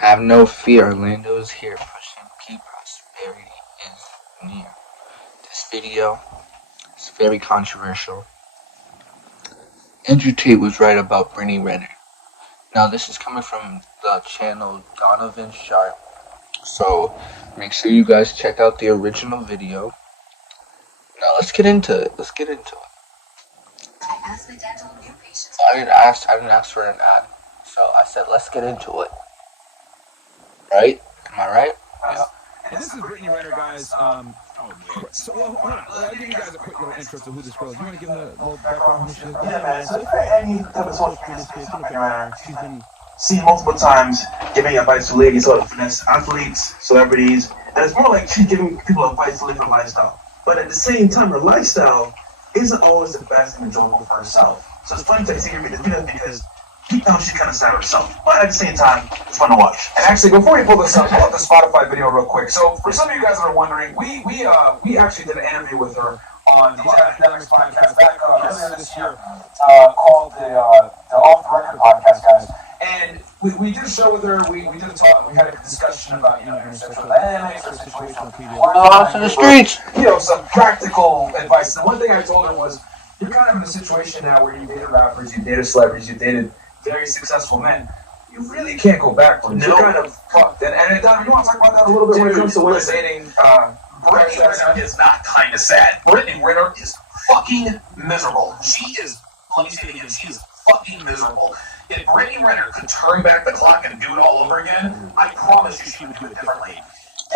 Have no fear, Orlando is here. Pushing P prosperity is near. This video is very controversial. Andrew Tate was right about Brittany Renner. Now this is coming from the channel Donovan Sharp. So make sure you guys check out the original video. Now let's get into it. I asked the dental new patients. I didn't ask for an ad. So I said let's get into it. Right? Am I right? Yeah. And this is Brittany Renner, guys. So, hold on. I'll give you guys a quick little intro to who this girl is. You want to give them a little background on who she is? Yeah, man. So for any type of social media space, Brittany Renner, she's been seen multiple times giving advice to ladies, sort of finesse athletes, celebrities, and it's more like she's giving people advice to live her lifestyle. But at the same time, her lifestyle isn't always the best and enjoyable for herself. So it's funny to see her video because deep down she's kind of sad herself, but at the same time, it's fun to watch. And actually, before we pull this up, pull up the Spotify video real quick. So, for some of you guys that are wondering, we actually did an interview with her on the Academics podcast back earlier this year, called the Off the Record podcast, guys. And we did a show with her. We did a talk. We had a discussion about intersexual dynamics, her situation with people. Lost in the streets. Some practical advice. The one thing I told her was, you're kind of in a situation now where you dated rappers, you dated celebrities, you dated very successful men. You really can't go backwards. You're kind of fucked. And Don, you want to talk about that a little bit when it comes to women dating? Brittany Renner is not kind of sad. Brittany Renner is fucking miserable. She is, let me say it again, she is fucking miserable. If Brittany Renner could turn back the clock and do it all over again, I promise you she would do it differently.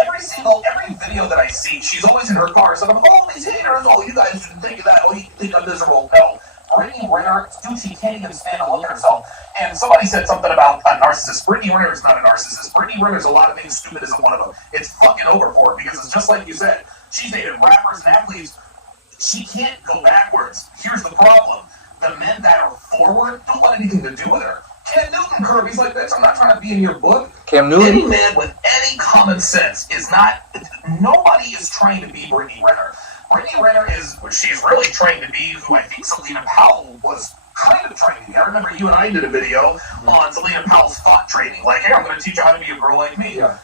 Every video that I see, she's always in her car, so I'm, oh, these haters, oh, you guys shouldn't think of that, oh, you think I'm miserable. No. Brittany Renner, dude, she can't even stand to look at herself. And somebody said something about a narcissist. Brittany Renner is not a narcissist. Brittany Renner's a lot of things. Stupid isn't one of them. It's fucking over for her because it's just like you said. She's dated rappers and athletes. She can't go backwards. Here's the problem. The men that are forward don't want anything to do with her. Cam Newton, Kirby's like, bitch, I'm not trying to be in your book. Cam Newton? Any man with any common sense is not, nobody is trying to be Brittany Renner. Brittany Renner is what she's really trying to be, who I think Selena Powell was kind of trying to be. I remember you and I did a video on Selena Powell's thought training. Like, hey, I'm going to teach you how to be a girl like me. Yeah.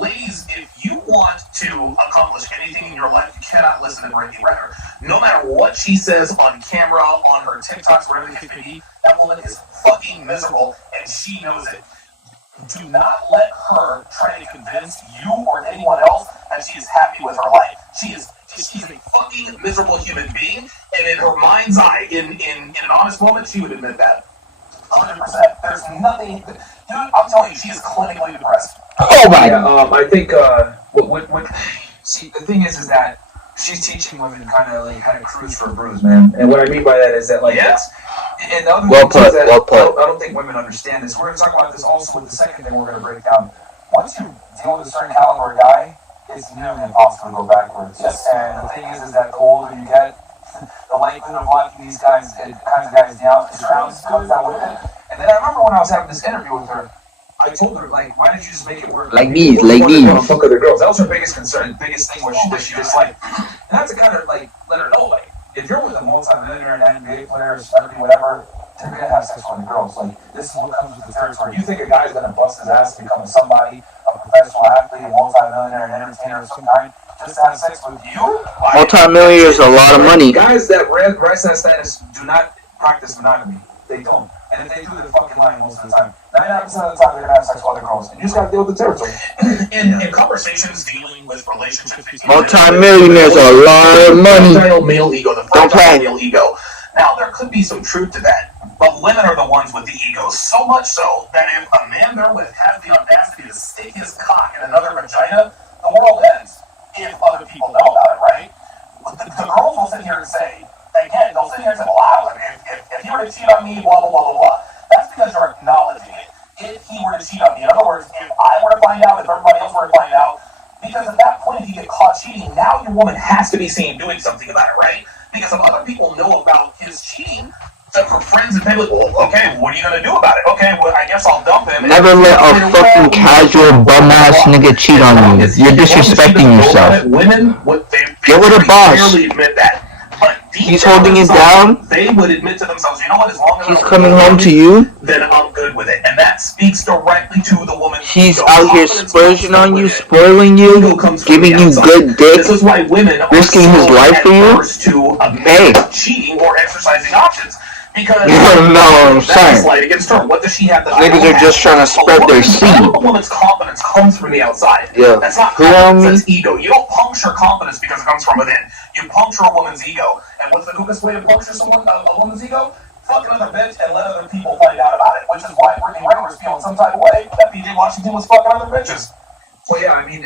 Ladies, if you want to accomplish anything in your life, you cannot listen to Brittany Renner. No matter what she says on camera, on her TikToks, wherever the case may be, that woman is fucking miserable, and she knows it. Do not let her try to convince you or anyone else that she is happy with her life. She's a fucking miserable human being, and in her mind's eye, in an honest moment, she would admit that. 100%. There's nothing. Dude, I'm telling you, she is clinically depressed. Oh my God. I think see, the thing is that she's teaching women kind of like how to cruise for a bruise, man. And what I mean by that is that, like, yes. And the other Well thing is put, that well put. I don't think women understand this. We're going to talk about this also with the second thing we're going to break down. Once you deal with a certain caliber guy, it's nearly impossible to go backwards. Yes. And the thing is that the older you get, the likelihood of locking these guys, kinds of guys down, comes down with it. And then I remember when I was having this interview with her, I told her, like, why didn't you just make it work? Like these, like these. Fuck other girls. That was her biggest concern, biggest thing was she disliked. And that's to kind of, like, let her know, like, if you're with a multi-millionaire, an NBA player, celebrity, whatever, they're gonna have sex with the girls. Like, this is what comes with the territory. You think a guy's gonna bust his ass to become somebody, a professional athlete, a multi-millionaire, an entertainer of some kind, just to have sex with you? Multi-millionaire is a lot of money. Guys that rise that status do not practice monogamy. They don't. And if they do, they're fucking lying most of the time. 99% of the time, they're gonna have sex with other girls. And you just gotta deal with the territory. In conversations dealing with relationships, Multi-millionaires are a lot of money. Male ego, the Don't play. male ego. Now, there could be some truth to that, but women are the ones with the ego. So much so that if a man they're with has the audacity to stick his cock in another vagina, the world ends. If other people know about it, right? But the girls will sit here and say, again, they'll sit here and say, well, if he were to cheat on me, blah, blah, blah, blah, blah. That's because you're acknowledging it. If he were to cheat on me, in other words, if I were to find out, if everybody else were to find out, because at that point, if you get caught cheating, now your woman has to be seen doing something about it, right? Because if other people know about his cheating, then her friends and family, well, okay, what are you going to do about it? Okay, well, I guess I'll dump him. Never let a fucking casual bum-ass nigga cheat on you. You're disrespecting yourself. Women, Get with a boss. barely admit that. But He's holding it down. They would admit to themselves, you know what? As long as He's coming home to you. Then I'm good with it, and that speaks directly to the woman. He's out here splurging on you, spoiling you, giving you good dick, This is why women are risking his life for you. Hey, cheating or exercising options. Because you don't know what I'm saying. Like against her. What does she have that Niggas are just trying to spread their seed. A woman's confidence comes from the outside. Yeah. That's not confidence, that's ego. You don't puncture confidence because it comes from within. You puncture a woman's ego. And what's the quickest way to puncture a woman's ego? Fuck another bitch and let other people find out about it. Which is why Brittany Renner was feeling some type of way that PJ Washington was fucking other bitches. Well, yeah, I mean,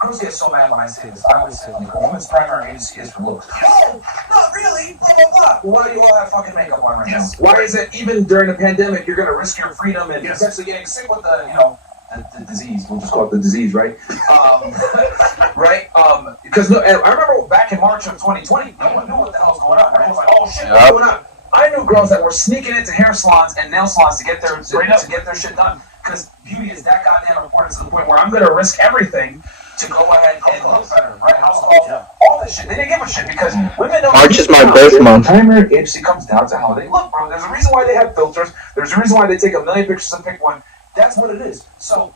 girls get so mad when I say this. I always say, like, a woman's primary agency is for looks. No, not really, blah, blah, blah. Why do you all have fucking makeup on right now? Why is it, even during the pandemic, you're going to risk your freedom and potentially getting sick with the, the disease. We'll just call it the disease, right? Right? Because I remember back in March of 2020, no one knew what the hell was going on, right? It was like, oh, shit, what's going on? I knew girls that were sneaking into hair salons and nail salons to get their shit done. Because beauty is that goddamn important to the point where I'm going to risk everything to go ahead and look better, right? All this shit. They didn't give a shit because women don't. March is my birth month. Primary agency comes down to how they look, bro. There's a reason why they have filters. There's a reason why they take a million pictures and pick one. That's what it is. So,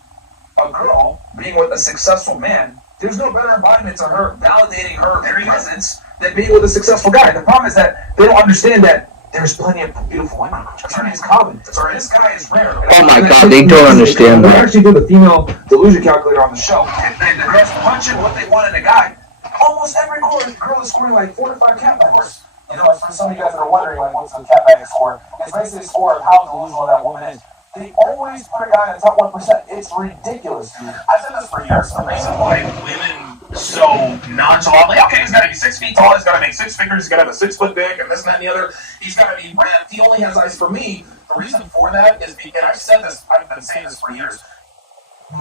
a girl being with a successful man, there's no better embodiment to her validating her presence than being with a successful guy. The problem is that they don't understand that there's plenty of beautiful women. Her name's common. This guy is rare. Oh my god, they don't understand We that. actually did the female delusion calculator on the show. And the girls punching what they want in a guy. Almost every girl is scoring like 4 to 5 cat bags. For some of you guys that are wondering, like, what's the cat bag score? It's basically a score of how delusional that woman is. They always put a guy in the top 1%. It's ridiculous, dude. I've said this for years. The reason why women so nonchalantly, okay, he's got to be 6 feet tall, he's got to make 6 figures, he's got to have a 6 foot dick, and this and that and the other. He's got to be ripped. He only has eyes for me. The reason for that is because, and I've said this, I've been saying this for years.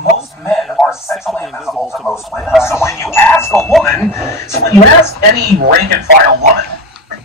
Most men are sexually invisible to most women. So when you ask any rank and file woman,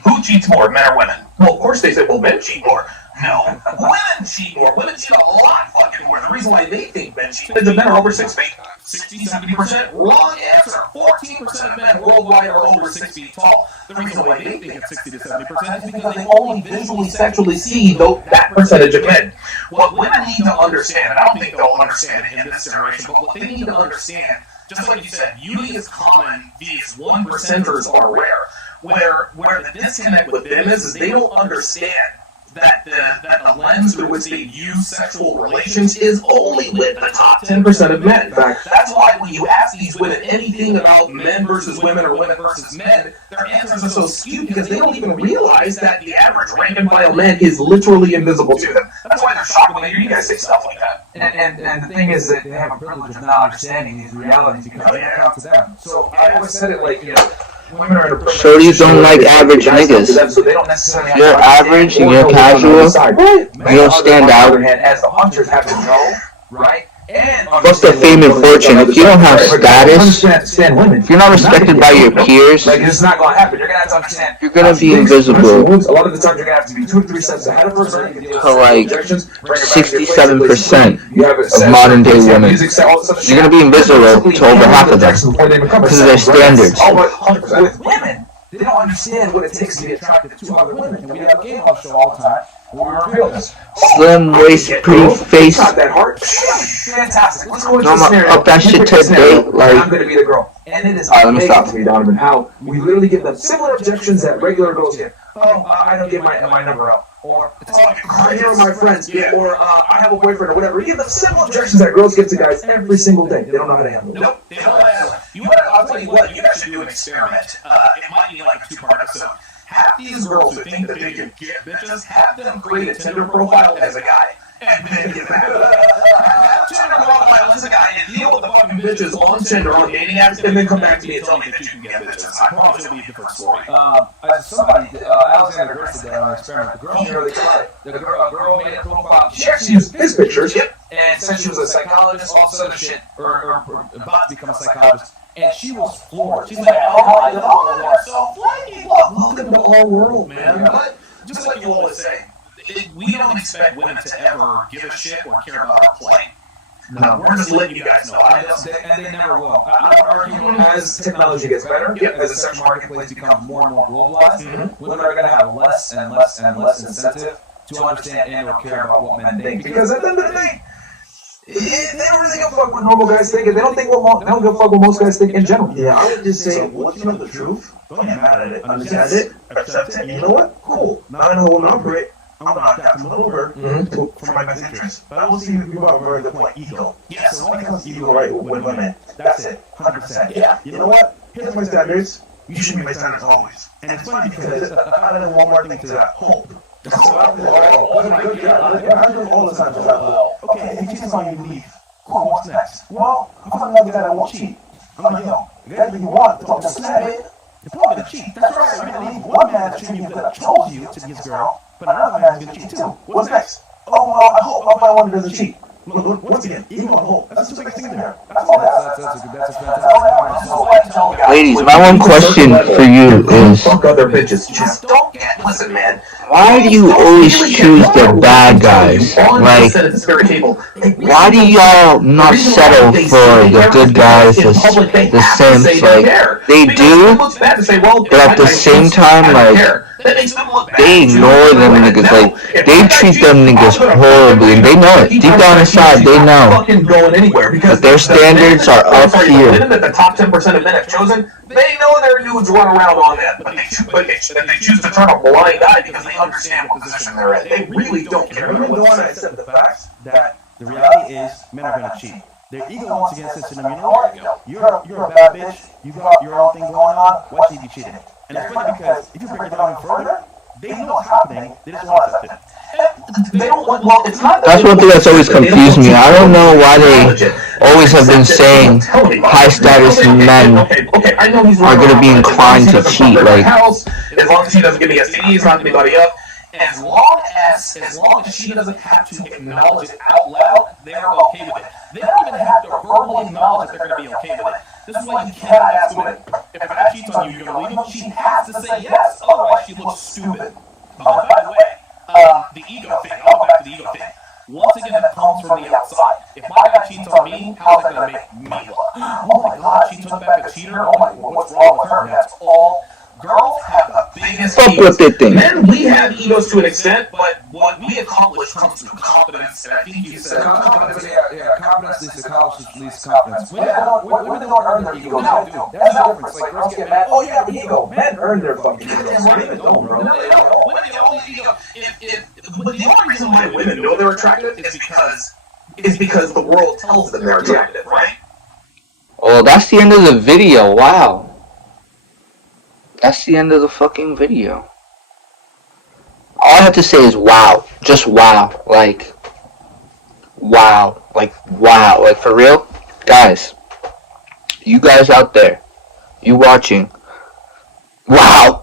who cheats more, men or women? Well, of course they say, well, men cheat more. No, women cheat more. Women cheat a lot fucking more. The reason why they think men cheat is the men are over 6 feet. 60-70%. Wrong answer. 14% of men worldwide are over 6 feet tall. The reason why they think it's 60 to 70% is because they only visually, sexually see that percentage of men. What women need to understand, and I don't think they'll understand it in this generation, but what they need to understand, just like you said, beauty is common, these 1%ers are rare. Where the disconnect with them is they don't understand that the lens through which they view sexual relations is only with the top 10% of men. That's why when you ask these women anything about men versus women or women versus men, their answers are so skewed because they don't even realize that the average rank and file man is literally invisible to them. That's why they're shocked when they hear you guys say stuff like that. And the thing is that they have a privilege of not understanding these realities because they come to them. So I always said it like, women are in a privilege. Shorties don't like average niggas. So they don't necessarily if you're average and you're casual, you don't stand out. As the hunters have to know, right? What's the fame and fortune? If you don't have status, if you're not respected by your peers, like it's not going to happen. You're going to have to understand. You're going to be invisible. A lot of the time, you're going to have to be 2 to 3 steps ahead of person. To like 67% of modern day women. You're going to be invisible to over half of them because of their standards. With women, they don't understand what it takes to be attracted to other women. And we have a game on the show all the time. Slim waist, pretty face. Not that hard. Fantastic. Let's go into No, the scenario. up that shit today. Like, I'm going to be the girl. And it is let me stop. to me, Donovan, how we literally give them similar objections that regular girls get. Oh, I don't give my number out. Or, you're my friends. Or, I have a boyfriend or whatever. We give them similar objections that girls give to guys every single day. They don't know how to handle it. Nope. They don't know how to handle it. I'll tell you what, you guys should do an experiment. It might be like a 2-part episode. Have these girls who think that they can get bitches, have them create a Tinder profile as a guy. And then get mad. Have Tinder profile as a guy and deal with the fucking bitches on Tinder, on dating apps, and then come back to me and tell me that you can get bitches. I promise it'll be a different story. Alexander Griffith did an experiment. The girl really tried it. The girl made a profile. She actually used his pictures. And since she was a psychologist, all this other shit, or about to become a psychologist, and she was floored. She's like, oh my god, that's so flaky. Welcome to our world, man. But just like you always say, we don't expect women to ever give a shit or care about our plight. We're just letting you guys know. And they never will. I would argue As technology gets better, as the sex marketplace becomes more and more globalized, women are going to have less and less and less incentive to understand and or care about what men think. Because at the end of the day, they don't really give a fuck what normal guys think, and they don't give a fuck what most guys think in general. Yeah, I would just say, once you know the truth, don't get mad at it. Understand it, accept it, you know what? Cool. Now I know how women operate. I'm gonna adapt them over for my best interest. But I will see you about a very good point, ego. Yes. So when it comes to ego, right, with women, that's it, 100%. Yeah. You know what? Here's my standards. You should meet my standards always. And it's funny because I don't know one more thing to that. Hope. So I do all the time. Okay, if he cheats on you, leave. Cool, what's next? Well, I find another guy that won't cheat. I'm like, yo, if that's what you want, don't just snap it. You're probably gonna cheat. That's right. You're gonna leave one man that treated you good, that chose you to be his girl, but another man's gonna cheat too. What's next? Oh, well, I hope my one doesn't cheat. Look, once again, ego and hope. That's the biggest thing there. That's all that's fantastic. Ladies, my one question for you is, Fuck other bitches. Just don't get. Listen, man. why do you always choose the bad guys? Like, why do y'all not settle for the good guys, the simps? Like, they do, but at the same time, like, they ignore them niggas. Like, they treat them niggas horribly, and they know it. Deep down inside, they know. But their standards are up here. That the top 10% of men have chosen, they know their dudes run around on them, but they choose to turn a blind eye because they understand what position they're in. They really don't care. Women don't want to accept the facts that The reality is, men are gonna cheat. Their ego once again says to them, you know what? You're a bad bitch. You got your own thing going on. Why should you be cheating? And it's funny because if you break it down further, they know what's happening. They just want to accept it. They don't want. Well, it's not. That's one thing that's always confused me. I don't know why they always have been saying high status men are going to be inclined to cheat. Like, as long as she doesn't give me STDs, not anybody up. As long as she doesn't have to acknowledge it out loud, they're okay with it. They don't even have to verbally acknowledge that they're going to be okay with it. This is why you cannot ask women, if a guy cheats on you, you're going to leave him? She has to say yes, otherwise she looks stupid. Oh, by the way, the ego thing, I'll go back to the ego thing. Once again, it comes from the outside. If my guy cheats on me, how's that going to make me look? Oh my god, she took back a cheater? Oh my, what's wrong with her? That's all. Girls have the biggest fuck what they think. Men, we have egos to an extent, but what we accomplish comes through confidence, and I think you said Confidence leads to college, leads to confidence. Women don't earn their ego. Men do. That's the difference. Like, girls get mad, oh, you have an ego. Men earn their fucking ego. Women don't, bro. No, they don't. Women get all the ego. But the only reason why women know they're attractive is because the world tells them they're attractive, right? oh, that's the end of the video. Wow. That's the end of the fucking video. All I have to say is wow. Just wow. Like, wow. Like, wow. Like, for real? Guys. You guys out there. You watching. Wow.